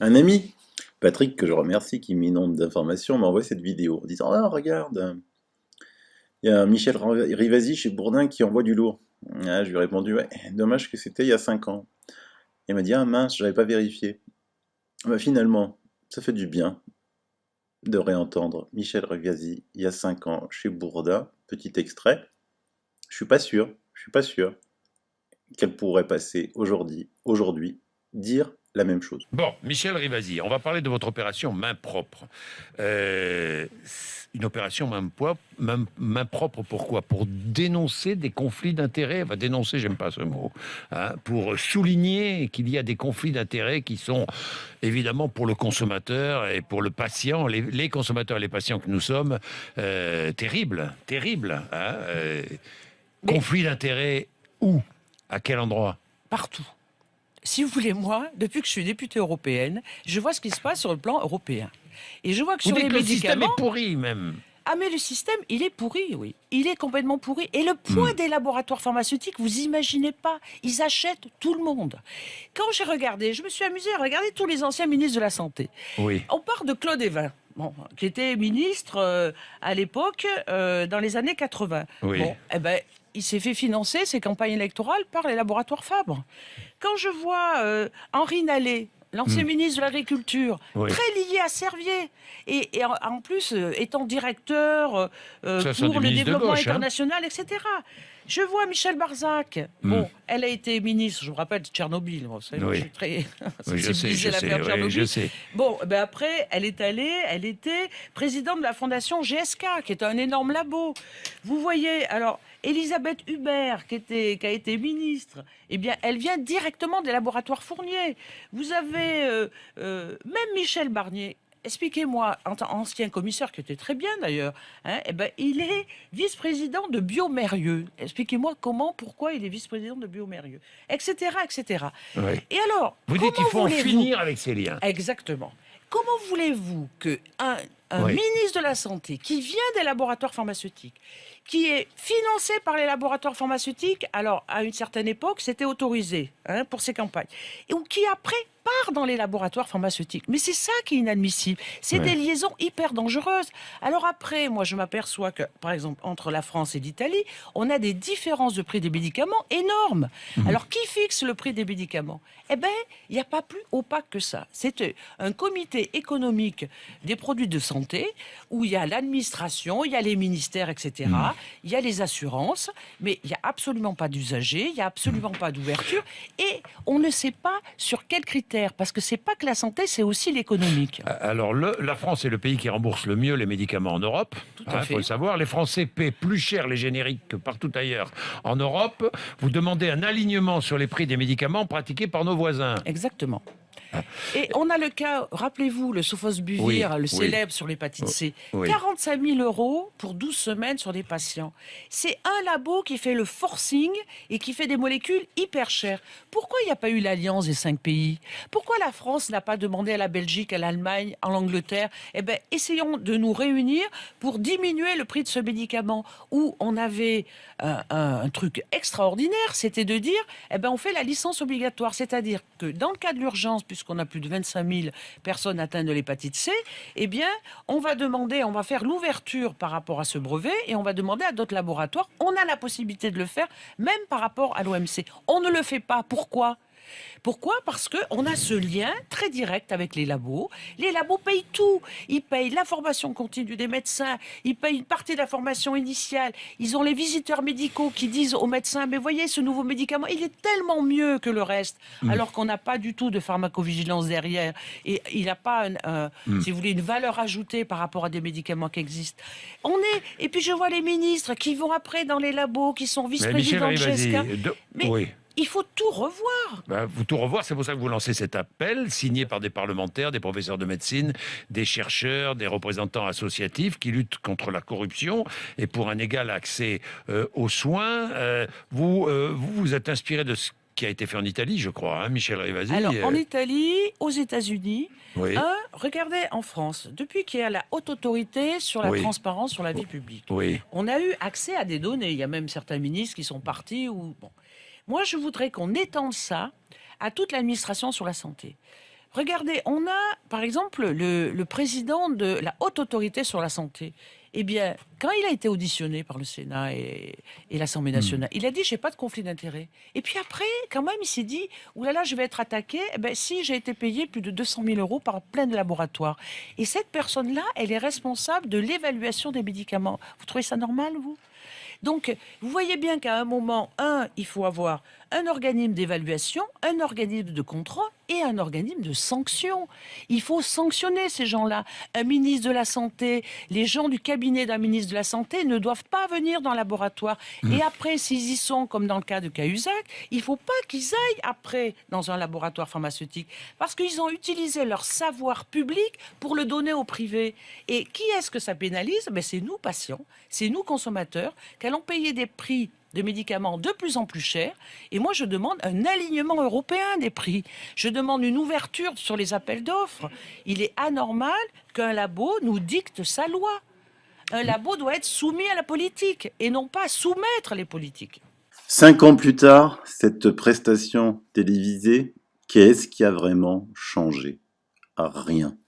Un ami, Patrick, que je remercie, qui m'inonde d'informations, m'a envoyé cette vidéo en disant: Ah, regarde, il y a Michel Rivasi chez Bourdin qui envoie du lourd. Ah, je lui ai répondu: Ouais, dommage que c'était il y a 5 ans. Il m'a dit: Ah mince, j'avais pas vérifié. Bah, finalement, ça fait du bien de réentendre Michel Rivasi il y a 5 ans chez Bourdin. Petit extrait. Je suis pas sûr qu'elle pourrait passer aujourd'hui, dire la même chose. Bon, Michel Rivasi, on va parler de votre opération main propre. Une opération main propre, pourquoi? Pour dénoncer des conflits d'intérêts. Enfin, dénoncer, j'aime pas ce mot. Hein, pour souligner qu'il y a des conflits d'intérêts qui sont évidemment pour le consommateur et pour le patient, les consommateurs et les patients que nous sommes, terribles, terribles. Hein, Mais conflits d'intérêts où? À quel endroit? partout. Si vous voulez, moi, depuis que je suis députée européenne, je vois ce qui se passe sur le plan européen. Et je vois que Vous sur dites les que le système médicaments, est pourri, même. ah mais le système, il est pourri, oui. Il est complètement pourri. Et le poids Hmm. des laboratoires pharmaceutiques, vous imaginez pas. Ils achètent tout le monde. Quand j'ai regardé, je me suis amusée à regarder tous les anciens ministres de la Santé. Oui, On part de Claude Évin, bon, qui était ministre à l'époque, dans les années 80. oui. Bon, eh ben, il s'est fait financer ses campagnes électorales par les laboratoires Fabre. Quand je vois Henri Nallet, l'ancien Hmm. ministre de l'Agriculture, Oui. très lié à Servier, et en plus étant directeur Ça sont des pour le ministres de développement gauche, hein? international, etc. Je vois Michel Barzac. Hmm. Bon, elle a été ministre, je vous rappelle, de Tchernobyl. Vous savez, moi, je Oui, suis très oui, sensibilisée à l'affaire oui, je Tchernobyl. sais. Bon, ben après, elle était présidente de la fondation GSK, qui est un énorme labo. Vous voyez, alors, Elisabeth Hubert, qui a été ministre, eh bien, elle vient directement des laboratoires Fournier. Vous avez même Michel Barnier. Expliquez-moi, ancien commissaire, qui était très bien d'ailleurs, hein, eh ben, il est vice-président de Biomérieux. Expliquez-moi comment, pourquoi il est vice-président de Biomérieux, etc., etc. Oui. Et alors, Vous dites qu'il comment faut en voulez-vous finir avec ces liens. exactement. Comment voulez-vous que un Oui. ministre de la Santé qui vient des laboratoires pharmaceutiques, qui est financé par les laboratoires pharmaceutiques, alors à une certaine époque, c'était autorisé hein, pour ses campagnes, et ou qui après part dans les laboratoires pharmaceutiques. Mais c'est ça qui est inadmissible. C'est Oui. des liaisons hyper dangereuses. Alors après, moi je m'aperçois que, par exemple, entre la France et l'Italie, on a des différences de prix des médicaments énormes. Mhm. Alors qui fixe le prix des médicaments? Eh bien, il n'y a pas plus opaque que ça. C'est un comité économique des produits de santé où il y a l'administration, il y a les ministères, Mhm. etc. Il y a les assurances, mais il n'y a absolument pas d'usagers, il n'y a absolument pas d'ouverture et on ne sait pas sur quels critères, parce que c'est pas que la santé, c'est aussi l'économique. Alors, la France est le pays qui rembourse le mieux les médicaments en Europe. Tout à Il faut le fait. savoir. Les Français paient plus cher les génériques que partout ailleurs en Europe. Vous demandez un alignement sur les prix des médicaments pratiqués par nos voisins. Exactement. Et on a le cas, rappelez-vous, le Oui, sofosbuvir, le oui, célèbre sur l'hépatite C, oui. 45 000 euros pour 12 semaines sur des patients. C'est un labo qui fait le forcing et qui fait des molécules hyper chères. Pourquoi il n'y a pas eu l'alliance des 5 pays? Pourquoi la France n'a pas demandé à la Belgique, à l'Allemagne, à l'Angleterre? Eh bien, essayons de nous réunir pour diminuer le prix de ce médicament. Où on avait un truc extraordinaire, c'était de dire, eh ben, on fait la licence obligatoire. C'est-à-dire que dans le cas de l'urgence, puisqu'on a plus de 25 000 personnes atteintes de l'hépatite C, eh bien, on va demander, on va faire l'ouverture par rapport à ce brevet et on va demander à d'autres laboratoires. On a la possibilité de le faire, même par rapport à l'OMC. On ne le fait pas. Pourquoi? Pourquoi? Parce qu'on a ce lien très direct avec les labos. Les labos payent tout. Ils payent la formation continue des médecins, ils payent une partie de la formation initiale. Ils ont les visiteurs médicaux qui disent aux médecins, mais voyez, ce nouveau médicament, il est tellement mieux que le reste, Mm, alors qu'on n'a pas du tout de pharmacovigilance derrière. Et il n'a pas, mm. si vous voulez, une valeur ajoutée par rapport à des médicaments qui existent. On est, et puis je vois les ministres qui vont après dans les labos, qui sont Mais Michel vice-présidents de GSK. Rivasi, Mais oui. il faut tout revoir. Ben, vous tout revoir, c'est pour ça que vous lancez cet appel, signé par des parlementaires, des professeurs de médecine, des chercheurs, des représentants associatifs qui luttent contre la corruption et pour un égal accès aux soins. Vous vous êtes inspiré de ce qui a été fait en Italie, je crois, hein, Michel Alors, Rivasi. en Italie, aux États-Unis, Oui, regardez en France, depuis qu'il y a la haute autorité sur la oui, transparence sur la vie publique, oui. on a eu accès à des données. Il y a même certains ministres qui sont partis. Ou bon. Moi, je voudrais qu'on étende ça à toute l'administration sur la santé. Regardez, on a, par exemple, le président de la Haute Autorité sur la Santé. Eh bien, quand il a été auditionné par le Sénat et l'Assemblée nationale, il a dit, j'ai pas de conflit d'intérêt. Et puis après, quand même, il s'est dit, oulala, je vais être attaqué. Eh ben, si j'ai été payé plus de 200 000 euros par plein de laboratoires. Et cette personne-là, elle est responsable de l'évaluation des médicaments. Vous trouvez ça normal, vous? Donc, vous voyez bien qu'à un moment, il faut avoir un organisme d'évaluation, un organisme de contrôle et un organisme de sanction. Il faut sanctionner ces gens-là. Un ministre de la Santé, les gens du cabinet d'un ministre de la Santé ne doivent pas venir dans le laboratoire. Et après, s'ils y sont, comme dans le cas de Cahuzac, il ne faut pas qu'ils aillent après dans un laboratoire pharmaceutique parce qu'ils ont utilisé leur savoir public pour le donner au privé. Et qui est-ce que ça pénalise? Ben, c'est nous, patients, c'est nous, consommateurs, qui allons payer des prix de médicaments de plus en plus chers. Et moi, je demande un alignement européen des prix. Je demande une ouverture sur les appels d'offres. Il est anormal qu'un labo nous dicte sa loi. Un labo doit être soumis à la politique et non pas soumettre les politiques. 5 ans plus tard, cette prestation télévisée, qu'est-ce qui a vraiment changé? Rien.